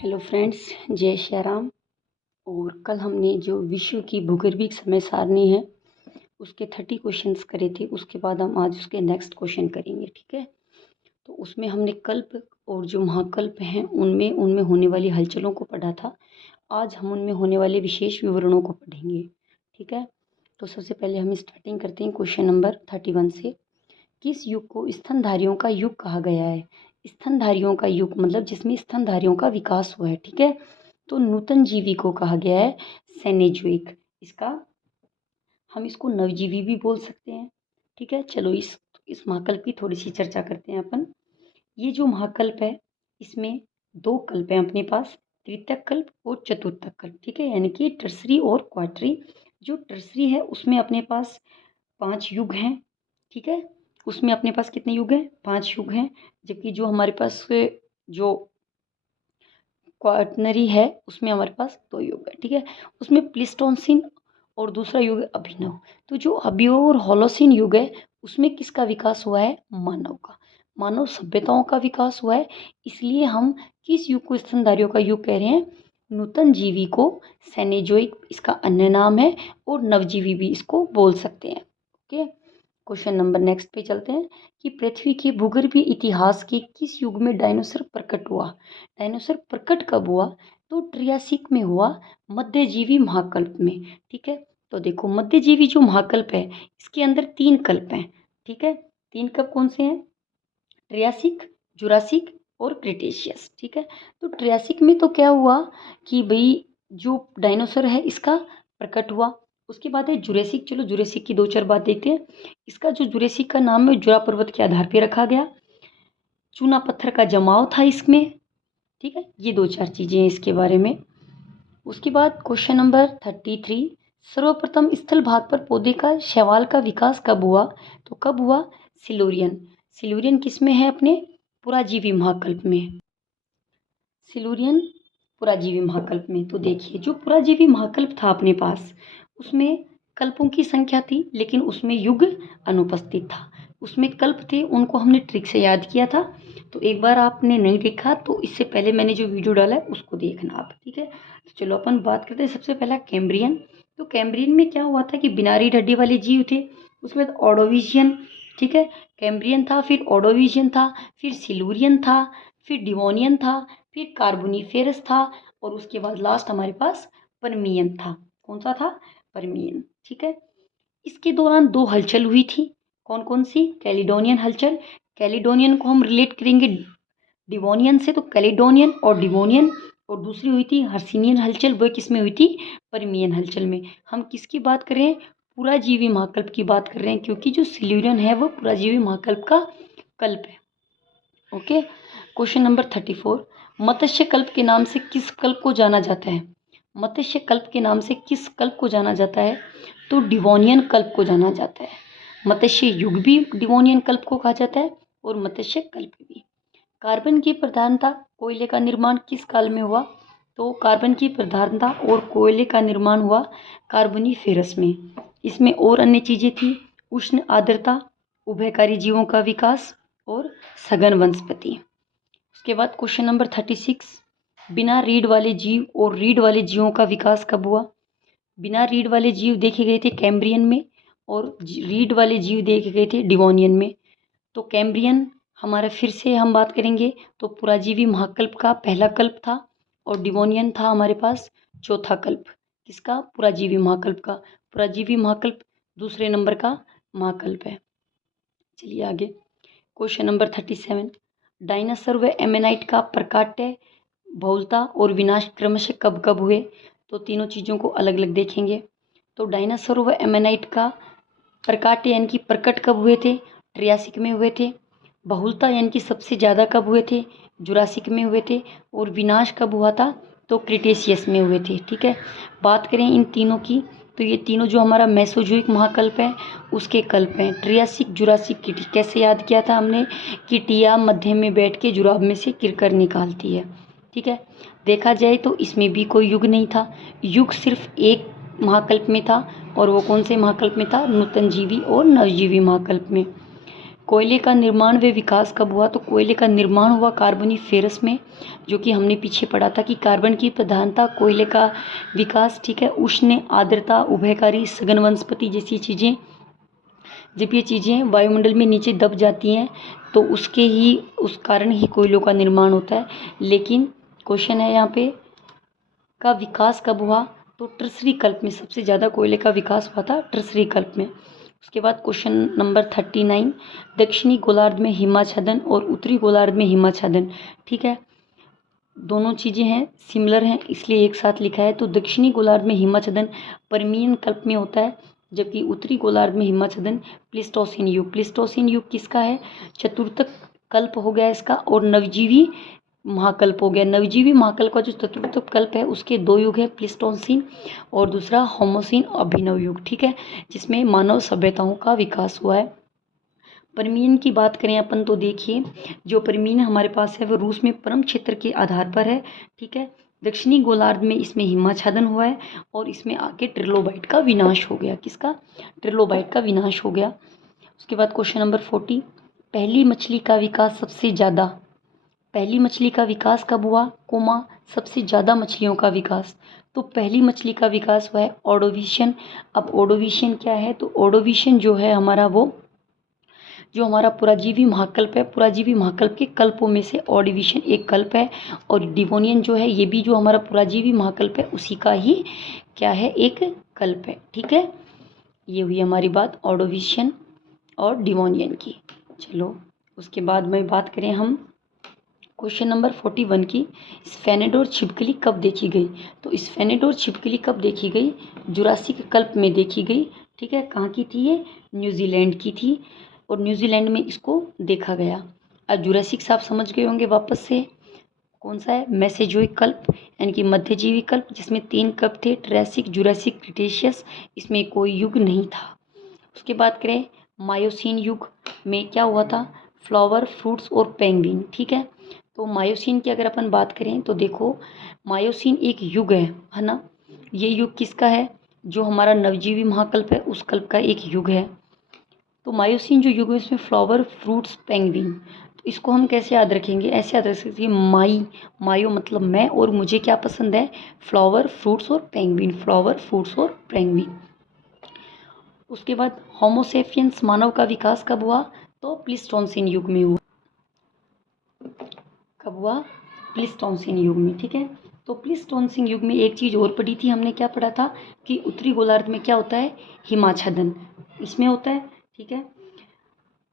Hello friends, जय श्री राम। और कल हमने जो विश्व की भूगर्भीय समय सारणी है उसके 30 क्वेश्चंस करे थे। उसके बाद हम आज उसके नेक्स्ट क्वेश्चन करेंगे, ठीक है। तो उसमें हमने कल्प और जो महाकल्प हैं उनमें उनमें होने वाली हलचलों को पढ़ा था। आज हम उनमें होने वाले विशेष विवरणों को पढ़ेंगे, ठीक है। तो सबसे पहले हम स्टार्टिंग करते हैं क्वेश्चन नंबर 31 से। किस युग को स्तनधारियों का युग कहा गया है? स्तनधारियों का युग मतलब जिसमें स्तनधारियों का विकास हुआ है, ठीक है। तो नूतन जीवी को कहा गया है सेनेजुइक। इसका हम इसको नवजीवी भी बोल सकते हैं, ठीक है। चलो इस महाकल्प की थोड़ी सी चर्चा करते हैं अपन। ये जो महाकल्प है इसमें दो कल्प हैं अपने पास, तृतीयक कल्प और चतुर्थक कल्प, ठीक है। यानी कि टर्सरी और क्वार्टरी। जो टर्सरी है उसमें अपने पास 5 युग हैं, ठीक है। उसमें अपने पास कितने युग हैं? 5 युग हैं। जबकि जो हमारे पास जो क्वाटनरी है उसमें हमारे पास 2 युग है, ठीक है। उसमें प्लीस्टोसिन और दूसरा युग है अभिनव। तो जो अभिनव और होलोसिन युग है उसमें किसका विकास हुआ है? मानव का। मानव सभ्यताओं का विकास हुआ है। इसलिए हम किस युग को स्तनधारियों का युग कह रहे हैं? नूतन जीवी को सेनेजोइक इसका अन्य नाम है, और नवजीवी भी इसको बोल सकते हैं, ओके। क्वेश्चन नंबर नेक्स्ट पे चलते हैं कि पृथ्वी के भूगर्भीय इतिहास के किस युग में डायनासोर प्रकट हुआ? डायनासोर प्रकट कब हुआ? तो ट्रियासिक में हुआ, मध्यजीवी महाकल्प में, ठीक है। तो देखो मध्यजीवी जो महाकल्प है इसके अंदर 3 कल्प हैं, ठीक है। 3 कल्प कौन से हैं? ट्रियासिक, जुरासिक और क्रिटेशियस, ठीक है। तो ट्रियासिक में तो क्या हुआ कि भाई जो डायनासोर है इसका प्रकट हुआ। उसके बाद है जुरेसिक। चलो जुरेसिक की 2-4 बात देखते हैं। इसका जो जुरेसिक का नाम है जुरा पर्वत के आधार पे रखा गया। चूना पत्थर का जमाव था इसमें, ठीक है। ये 2-4 चीज़ें हैं इसके बारे में। उसके बाद क्वेश्चन नंबर 33, सर्वप्रथम स्थल भाग पर पौधे का शैवाल का विकास कब हुआ? तो कब हुआ? सिलुरियन। सिलुरियन किस में है? अपने पुराजीवी महाकल्प में। सिलुरियन पुराजीवी महाकल्प में। तो देखिए जो पुराजीवी महाकल्प था अपने पास उसमें कल्पों की संख्या थी लेकिन उसमें युग अनुपस्थित था। उसमें कल्प थे उनको हमने ट्रिक से याद किया था। तो एक बार आपने नहीं देखा तो इससे पहले मैंने जो वीडियो डाला है उसको देखना आप, ठीक है। तो चलो अपन बात करते हैं सबसे पहला कैम्ब्रियन। तो कैम्ब्रियन में क्या हुआ था कि बिनारी ढड्डी वाले जीव थे। उसके बाद ऑडोविजियन, ठीक है। कैम्ब्रियन था, फिर ऑडोविजियन था, फिर सिलुरियन था, फिर डिवोनियन था, फिर कार्बोनिफेरस था, और उसके बाद लास्ट हमारे पास परमियन था। कौन सा था? परमियन, ठीक है। इसके दौरान 2 हलचल हुई थी। कौन कौन सी? कैलिडोनियन हलचल। कैलिडोनियन को हम रिलेट करेंगे डिवोनियन से, तो कैलिडोनियन और डिवोनियन। और दूसरी हुई थी हर्सिनियन हलचल, वो किस में हुई थी? परमियन हलचल में। हम किसकी बात कर रहे हैं? पुराजीवी महाकल्प की बात कर रहे हैं, क्योंकि जो सिल्यूरियन है वो पुराजीवी महाकल्प का कल्प है, ओके। क्वेश्चन नंबर 34, मत्स्य कल्प के नाम से किस कल्प को जाना जाता है? मत्स्य कल्प के नाम से किस कल्प को जाना जाता है? तो डिवोनियन कल्प को जाना जाता है। मत्स्य युग भी डिवोनियन कल्प को कहा जाता है और मत्स्य कल्प भी। कार्बन की प्रधानता, कोयले का निर्माण किस काल में हुआ? तो कार्बन की प्रधानता और कोयले का निर्माण हुआ कार्बोनिफेरस में। इसमें और अन्य चीज़ें थी, उष्ण आर्द्रता, उभयकारी जीवों का विकास और सघन वनस्पति। उसके बाद क्वेश्चन नंबर 36, बिना रीढ़ वाले जीव और रीढ़ वाले जीवों का विकास कब हुआ? बिना रीढ़ वाले जीव देखे गए थे कैम्ब्रियन में, और रीढ़ वाले जीव देखे गए थे डिवोनियन में। तो कैम्ब्रियन हमारा फिर से हम बात करेंगे तो पुराजीवी महाकल्प का पहला कल्प था, और डिवोनियन था हमारे पास चौथा कल्प। किसका? पुराजीवी महाकल्प का। पुराजीवी महाकल्प दूसरे नंबर का महाकल्प है। चलिए आगे क्वेश्चन नंबर 37, डायनासोर व एमेनाइट का प्रकाट्य, बहुलता और विनाश क्रमशः कब कब हुए? तो तीनों चीज़ों को अलग अलग देखेंगे। तो डायनासोर व एमेनाइट का प्रकाट्य यानी कि प्रकट कब हुए थे? ट्रियासिक में हुए थे। बहुलता यानी कि सबसे ज़्यादा कब हुए थे? जुरासिक में हुए थे। और विनाश कब हुआ था? तो क्रिटेशियस में हुए थे, ठीक है। बात करें इन तीनों की तो ये तीनों जो हमारा मेसोजोइक महाकल्प है उसके कल्प हैं। ट्रियासिक, जुरासिक, कैसे याद किया था हमने कि टिया मध्य में बैठ के जुराब में से किरकर निकालती है, ठीक है। देखा जाए तो इसमें भी कोई युग नहीं था। युग सिर्फ एक महाकल्प में था, और वो कौन से महाकल्प में था? नूतनजीवी और नवजीवी महाकल्प में। कोयले का निर्माण व विकास कब हुआ? तो कोयले का निर्माण हुआ कार्बोनिफेरस में, जो कि हमने पीछे पढ़ा था कि कार्बन की प्रधानता, कोयले का विकास, ठीक है, उष्ण, आर्द्रता, उभयकारी, सघन वनस्पति जैसी चीज़ें। जब ये चीज़ें वायुमंडल में नीचे दब जाती हैं तो उस कारण ही कोयलों का निर्माण होता है। लेकिन क्वेश्चन है यहाँ पे, का विकास कब हुआ? तो ट्रसरी कल्प में सबसे ज़्यादा कोयले का विकास हुआ था, ट्रसरी कल्प में। उसके बाद क्वेश्चन नंबर 39, दक्षिणी गोलार्ध में हिमाच्छादन और उत्तरी गोलार्ध में हिमाच्छादन, ठीक है, दोनों चीज़ें हैं, सिमिलर हैं, इसलिए एक साथ लिखा है। तो दक्षिणी गोलार्ध में हिमाच्छादन पर्मियन कल्प में होता है, जबकि उत्तरी गोलार्ध में हिमाच्छादन प्लीस्टोसीन युग। प्लीस्टोसीन युग किसका है? चतुर्थक कल्प हो गया इसका, और नवजीवी महाकल्प हो गया। नवजीवी महाकल्प का जो चतुर्थ कल्प है उसके दो युग है, प्लीस्टोसीन और दूसरा होमोसीन अभिनव युग, ठीक है, जिसमें मानव सभ्यताओं का विकास हुआ है। पर्मियन की बात करें अपन तो देखिए, जो पर्मियन हमारे पास है वो रूस में परम क्षेत्र के आधार पर है, ठीक है। दक्षिणी गोलार्ध में इसमें हिमाच्छादन हुआ है और इसमें आके ट्रिलोबाइट का विनाश हो गया। किसका? ट्रिलोबाइट का विनाश हो गया। उसके बाद क्वेश्चन नंबर 40, पहली मछली का विकास सबसे ज़्यादा, पहली मछली का विकास कब हुआ? कोमा सबसे ज़्यादा मछलियों का विकास। तो पहली मछली का विकास हुआ है ओडोविशियन। अब ओडोविशियन क्या है? तो ओडोविशियन जो है हमारा, वो जो हमारा पुराजीवी महाकल्प है, पुराजीवी महाकल्प के कल्पों में से ओडोविशियन एक कल्प है, और डिवोनियन जो है ये भी जो हमारा पुराजीवी महाकल्प है उसी का ही क्या है, एक कल्प है, ठीक है। ये हुई हमारी बात ओडोविशियन और डिवोनियन की। चलो उसके बाद में बात करें हम क्वेश्चन नंबर 41 की, स्फेनेडोर छिपकली कब देखी गई? तो स्फेनेडोर छिपकली कब देखी गई? जुरासिक कल्प में देखी गई, ठीक है। कहाँ की थी ये? न्यूजीलैंड की थी, और न्यूजीलैंड में इसको देखा गया। अब जुरासिक आप समझ गए होंगे वापस से, कौन सा है? मेसेजोइक कल्प, यानी कि मध्यजीवी कल्प, जिसमें 3 कल्प थे, ट्रैसिक, जुरासिक, क्रिटेशियस। इसमें कोई युग नहीं था। उसके बाद करें मायोसीन युग में क्या हुआ था? फ्लावर, फ्रूट्स और पेंगुइन, ठीक है। तो मायोसीन की अगर अपन बात करें तो देखो, मायोसीन एक युग है ना। ये युग किसका है? जो हमारा नवजीवी महाकल्प है उस कल्प का एक युग है। तो मायोसीन जो युग है इसमें फ्लावर, फ्रूट्स, पेंगुइन। तो इसको हम कैसे याद रखेंगे? ऐसे याद रख सकते हैं, मायो मतलब मैं, और मुझे क्या पसंद है? फ्लावर, फ्रूट्स और पेंगुइन, फ्लावर, फ्रूट्स और पेंगुइन। उसके बाद होमोसेपियंस मानव का विकास कब हुआ? तो प्लीस्टोसीन युग में हुआ। कब हुआ? प्लीस्टोसीन युग में, ठीक है। तो प्लीस्टोसीन युग में एक चीज़ और पढ़ी थी हमने, क्या पढ़ा था? कि उत्तरी गोलार्ध में क्या होता है? हिमाच्छादन इसमें होता है, ठीक है।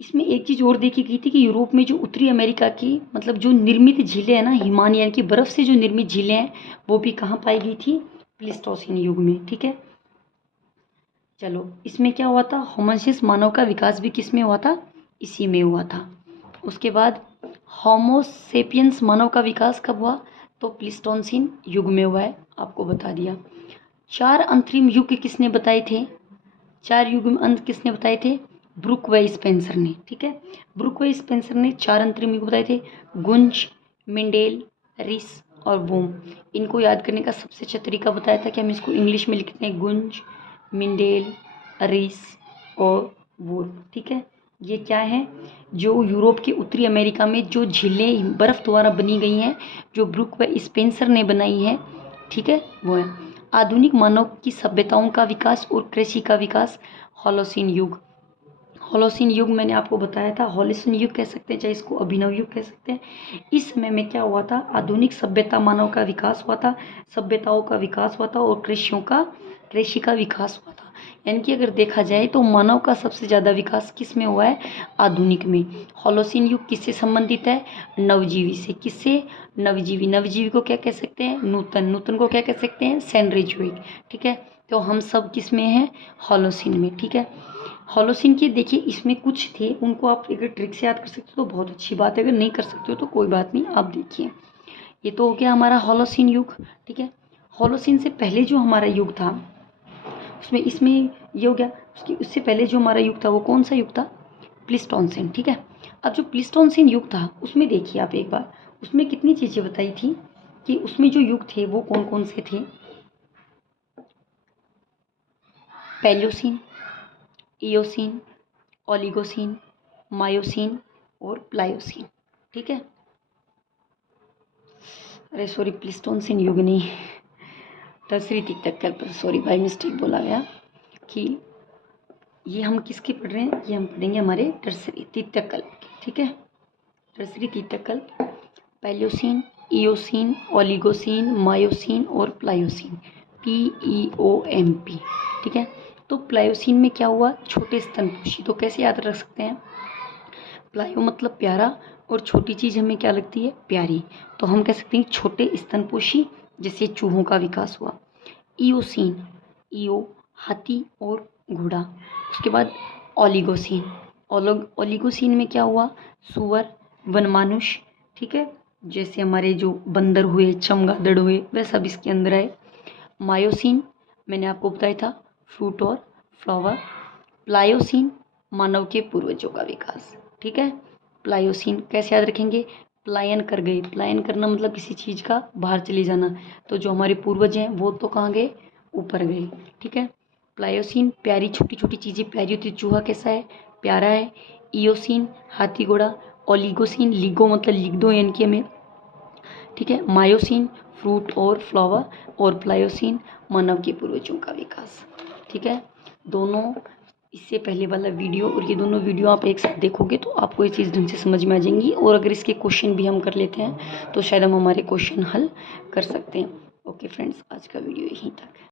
इसमें एक चीज़ और देखी गई थी कि यूरोप में जो उत्तरी अमेरिका की मतलब जो निर्मित झीलें हैं ना, हिमालयन की बर्फ़ से जो निर्मित झीलें हैं, वो भी कहाँ पाई गई थी? प्लीस्टोसीन युग में, ठीक है। चलो इसमें क्या हुआ था? होमोसेपियंस मानव का विकास भी किस में हुआ था? इसी में हुआ था। उसके बाद होमोसेपियंस मानव का विकास कब हुआ? तो प्लीस्टोसीन युग में हुआ है, आपको बता दिया। 4 अंतरिम युग किसने बताए थे? 4 युग में अंत किसने बताए थे? ब्रुक व स्पेंसर ने, ठीक है। ब्रुक व स्पेंसर ने 4 अंतरिम युग बताए थे, गुंज, मिंडेल, रिस और वूम। इनको याद करने का सबसे अच्छा तरीका बताया था कि हम इसको इंग्लिश में लिखते हैं, गुंज, मिंडेल, रिस और वूम, ठीक है। ये क्या है? जो यूरोप के उत्तरी अमेरिका में जो झीलें बर्फ़ द्वारा बनी गई हैं, जो ब्रुक व स्पेंसर ने बनाई हैं, ठीक है, वो है। आधुनिक मानव की सभ्यताओं का विकास और कृषि का विकास, होलोसीन युग। होलोसीन युग मैंने आपको बताया था, होलोसीन युग कह सकते हैं, चाहे इसको अभिनव युग कह सकते हैं। इस समय में क्या हुआ था? आधुनिक सभ्यता मानव का विकास हुआ था, सभ्यताओं का विकास हुआ था, और कृषि का विकास हुआ था। यानी कि अगर देखा जाए तो मानव का सबसे ज़्यादा विकास किस में हुआ है? आधुनिक में। होलोसीन युग किससे संबंधित है? नवजीवी से। किससे? नवजीवी। नवजीवी को क्या कह सकते हैं? नूतन। नूतन को क्या कह सकते हैं? सेनरेजुइक, ठीक है। तो हम सब किस में हैं? होलोसीन में, ठीक है। होलोसीन के देखिए इसमें कुछ थे, उनको आप अगर ट्रिक से याद कर सकते हो तो बहुत अच्छी बात है, अगर नहीं कर सकते हो तो कोई बात नहीं। आप देखिए, ये तो हो गया हमारा होलोसीन युग, ठीक है। होलोसीन से पहले जो हमारा युग था उसमें इसमें ये हो गया। उससे पहले जो हमारा युग था वो कौन सा युग था? प्लीस्टोसीन, ठीक है। अब जो प्लीस्टोसीन युग था उसमें देखिए आप एक बार, उसमें कितनी चीज़ें बताई थी कि उसमें जो युग थे वो कौन कौन से थे? पैलियोसीन, इयोसीन, ओलिगोसीन, मायोसिन और प्लायोसिन। ठीक है, अरे सॉरी, प्लिस्टोसिन युग नहीं, टर्सरी तीतकल, सॉरी बाय मिस्टेक बोला गया कि ये हम किसके पढ़ रहे हैं, ये हम पढ़ेंगे हमारे टर्सरी तीतकल। ठीक है, टर्सरी तीतकल पैलियोसिन, इयोसिन, ओलिगोसिन, मायोसिन और प्लायोसिन, PEOMP। ठीक है, तो प्लायोसिन में क्या हुआ, छोटे स्तनपोषी। तो कैसे याद रख सकते हैं, प्लायो मतलब प्यारा और छोटी चीज़ हमें क्या लगती है, प्यारी। तो हम कह सकते हैं छोटे स्तनपोषी, जैसे चूहों का विकास हुआ। इयोसिन, इयो हाथी और घोड़ा। उसके बाद ओलिगोसिन, ओलिगोसिन में क्या हुआ, सुअर, वनमानुष। ठीक है, जैसे हमारे जो बंदर हुए, चमगादड़ हुए, वह सब इसके अंदर है। मायोसिन मैंने आपको बताया था, फ्रूट और फ्लावर। प्लायोसिन मानव के पूर्वजों का विकास। ठीक है, प्लायोसिन कैसे याद रखेंगे, पलायन कर गए, पलायन करना मतलब किसी चीज़ का बाहर चले जाना। तो जो हमारे पूर्वज हैं वो तो कहाँ गए, ऊपर गए। ठीक है, प्लायोसिन प्यारी छोटी छोटी चीज़ें प्यारी होती है, चूहा कैसा है, प्यारा है। इयोसिन हाथी घोड़ा। ओलिगोसिन, लिगो मतलब लिख दो यानी कि हमें। ठीक है, मायोसिन फ्रूट और फ्लावर और प्लायोसिन मानव के पूर्वजों का विकास। ठीक है, दोनों इससे पहले वाला वीडियो और ये दोनों वीडियो आप एक साथ देखोगे तो आपको ये चीज़ ढंग से समझ में आ जाएंगी, और अगर इसके क्वेश्चन भी हम कर लेते हैं तो शायद हम हमारे क्वेश्चन हल कर सकते हैं। ओके फ्रेंड्स, आज का वीडियो यहीं तक है।